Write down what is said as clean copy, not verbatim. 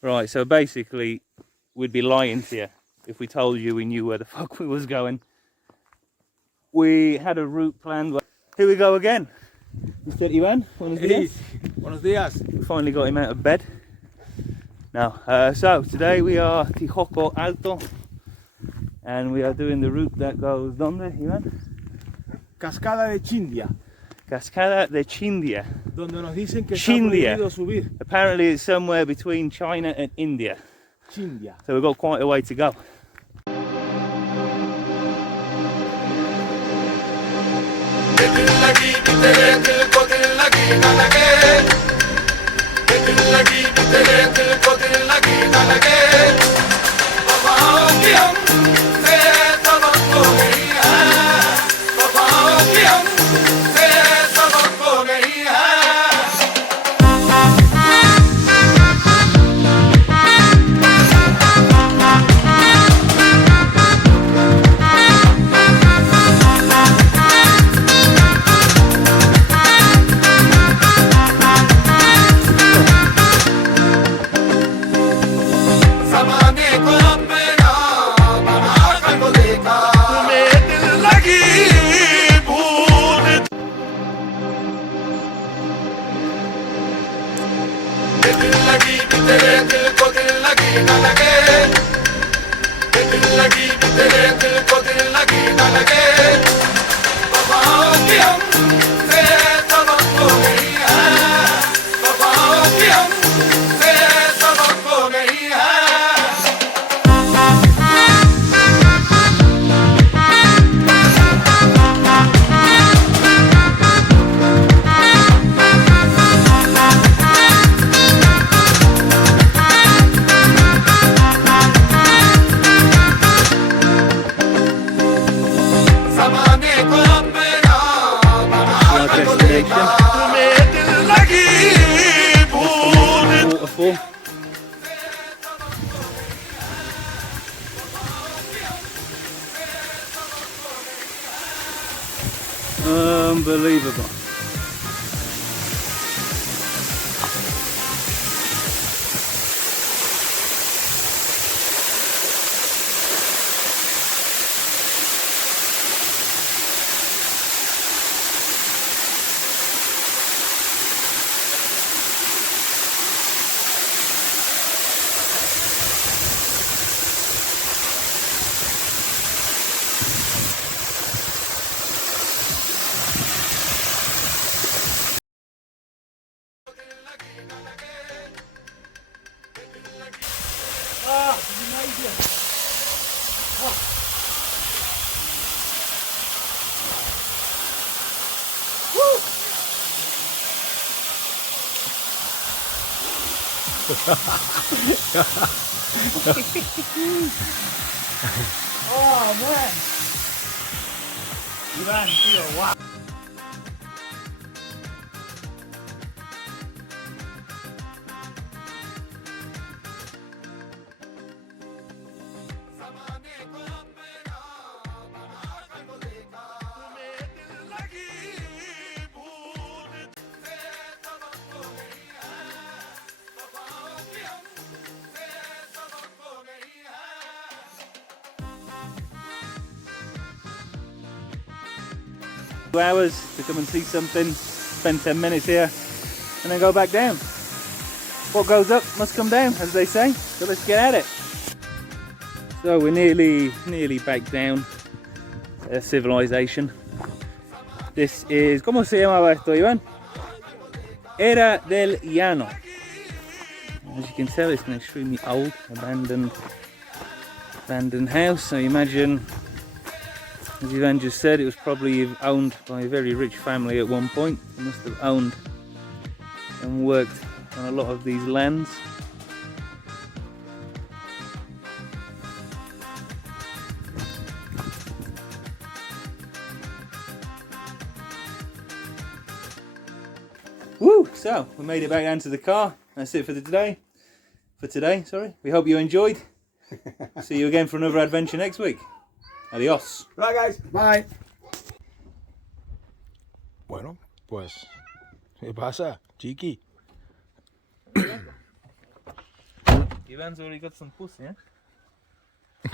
Right, so basically we'd be lying to you if we told you we knew where the fuck we was going. We had a route planned. Here we go again. Mr. Ivan, buenos días. Buenos días. We finally got him out of bed. Now, so today we are Tijoco Alto, and we are doing the route that goes ¿dónde, Ivan? Cascada de Chindia. Cascada de Chindia. Donde nos dicen que Chindia. está prohibido subir. Apparently it's somewhere between China and India. Chindia. So we've got quite a way to go. Waterfall. Unbelievable. Oh man. Iván, tío, wow. Hours to come and see something, spend 10 minutes here and then go back down. What goes up must come down, as they say, so let's get at it. So we're nearly back down civilization. This is, ¿cómo se llamaba esto, Iván? Era del Llano. As you can tell, it's an extremely old abandoned house. So you imagine, as Ivan just said, it was probably owned by a very rich family at one point. They must have owned and worked on a lot of these lands. Woo! So we made it back down to the car. That's it for today. Sorry. We hope you enjoyed. See you again for another adventure next week. Adiós. Bye guys. Bye. Bueno, pues, ¿qué pasa, chiqui? Ivan's already got some pussy, eh?